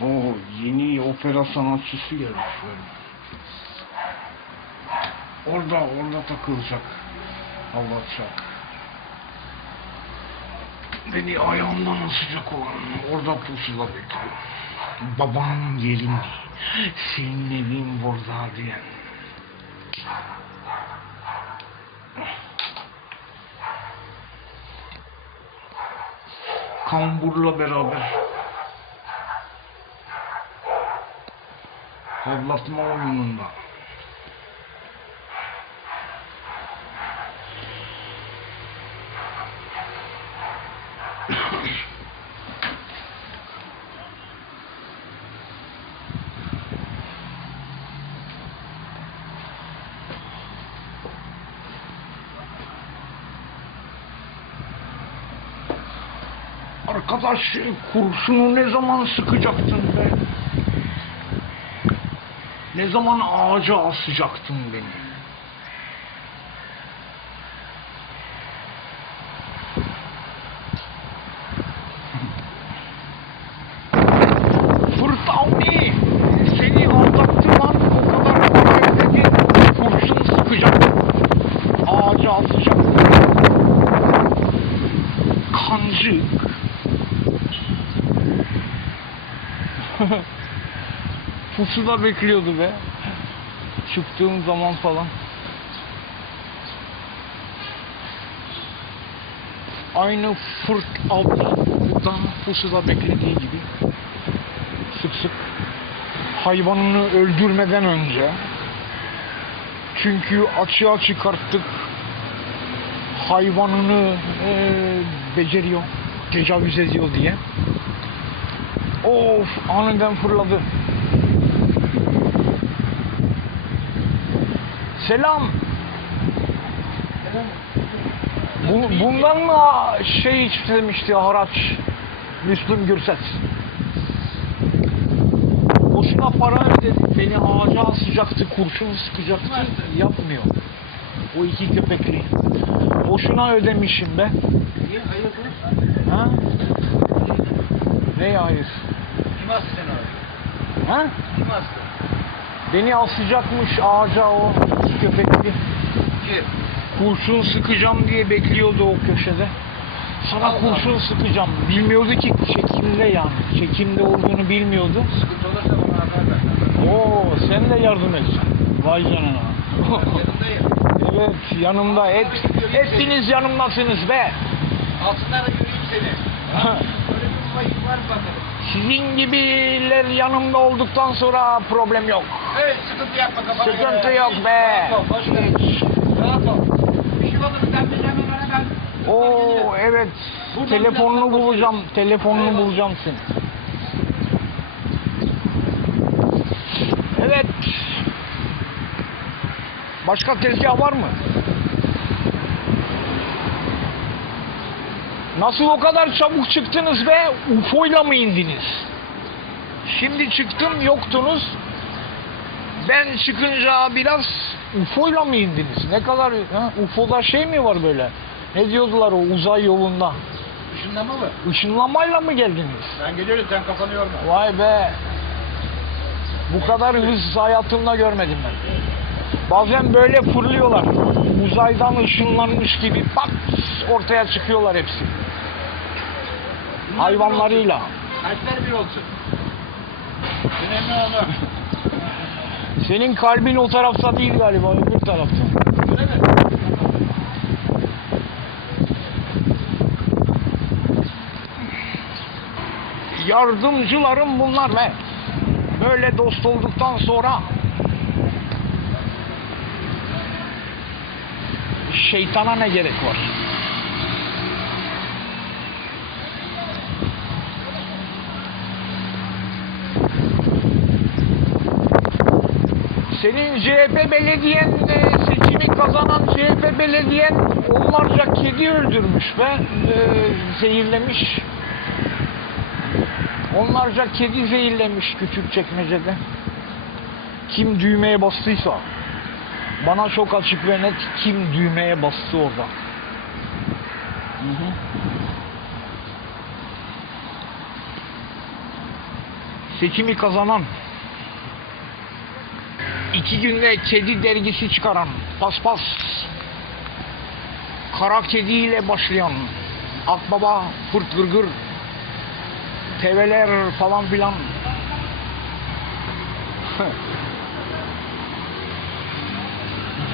O yeni opera sanatçısı gelmiş böyle. Orada, orada takılacak. Anlatacak. Beni ayağımdan asacak olan orada pusula bekliyor. Babanın gelini, senin evin burada diyen. Kamburla beraber Havlatma oyununda. Arkadaş kurşunu ne zaman sıkacaktın be? Ne zaman ağaca asacaktın beni? Fırtavni! Seni aldattığım an o kadar dedi. Kurşun sıkacaktım. Ağaca asacaktım. Kancık. Pusuda bekliyordu be. Çıktığım zaman falan. Aynı fırt alttan pusuda beklediği gibi. Sık sık hayvanını öldürmeden önce. Çünkü açığa çıkarttık. Hayvanını eee, beceriyor, tecavüz ediyor diye. Of aniden fırladı. Selam. Bu, bundan mı şey istemişti haraç Müslüm Gürses? Boşuna para ödedik. Beni ağaca asacaktı, kurşun sıkacaktı. Yapmıyor. O iki köpekli. Boşuna ödemişim be. Niye hayırdır? Ha? Ne hayır? Kim astı seni abi? Ha? Kim astı? Beni asacakmış ağaca o Kim? Kurşun sıkacağım diye bekliyordu o köşede. Sana kurşun sıkacağım. Bilmiyordu ki çekimde yani. Çekimde olduğunu bilmiyordu. Sıkıntı olursa bana haber ver. Oo sen de yardım et. Vay canına. Evet yanımda. Hep, hepiniz yanımdasınız be. Altından da göreyim seni. Sizin gibiler yanımda olduktan sonra problem yok. Evet sıkıntı yapma kafana. Sıkıntı göre. yok be. Rahat ol, boş ver. Rahat ol. Bir şey sen hemen ara ben. Oo evet. Telefonunu bulacağım. Telefonunu bulacağım seni. Evet. Başka tezgah var mı? Nasıl o kadar çabuk çıktınız be? UFO'yla mı indiniz? Şimdi çıktım yoktunuz. Ben çıkınca biraz UFO'yla mı indiniz? Ne kadar ha? UFO'da şey mi var böyle? Ne diyordular o uzay yolunda? Işınlama mı? Işınlamayla mı geldiniz? Ben geliyorum sen kafanı yorma. Vay be. Bu kadar hız hayatımda görmedim ben. Bazen böyle fırlıyorlar. Uzaydan ışınlanmış gibi pat ortaya çıkıyorlar hepsi. Hayvanlarıyla. Kalpler bir olsun. Önemli olan. Senin kalbin o tarafta değil galiba öbür tarafta. Yardımcılarım bunlar be. Böyle dost olduktan sonra şeytana ne gerek var? Senin CHP belediyen e, seçimi kazanan CHP belediyen onlarca kedi öldürmüş ve e, zehirlemiş. Onlarca kedi zehirlemiş küçük çekmecede. Kim düğmeye bastıysa. Bana çok açık ve net kim düğmeye bastı orada. Hı hı. seçimi kazanan, iki günde kedi dergisi çıkaran, paspas, kara kediyle başlayan, akbaba, fırt gırgır, teveler falan filan.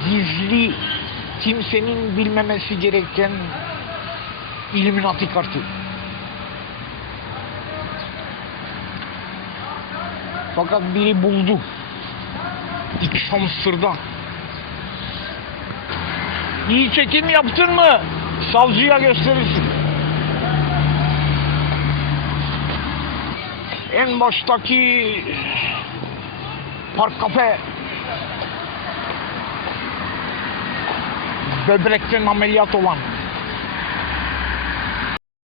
Gizli, kimsenin bilmemesi gereken Illuminati kartı. Fakat biri buldu. İç Hamster'da. İyi çekim yaptın mı? Savcıya gösterirsin. En baştaki park kafe böbrekten ameliyat olan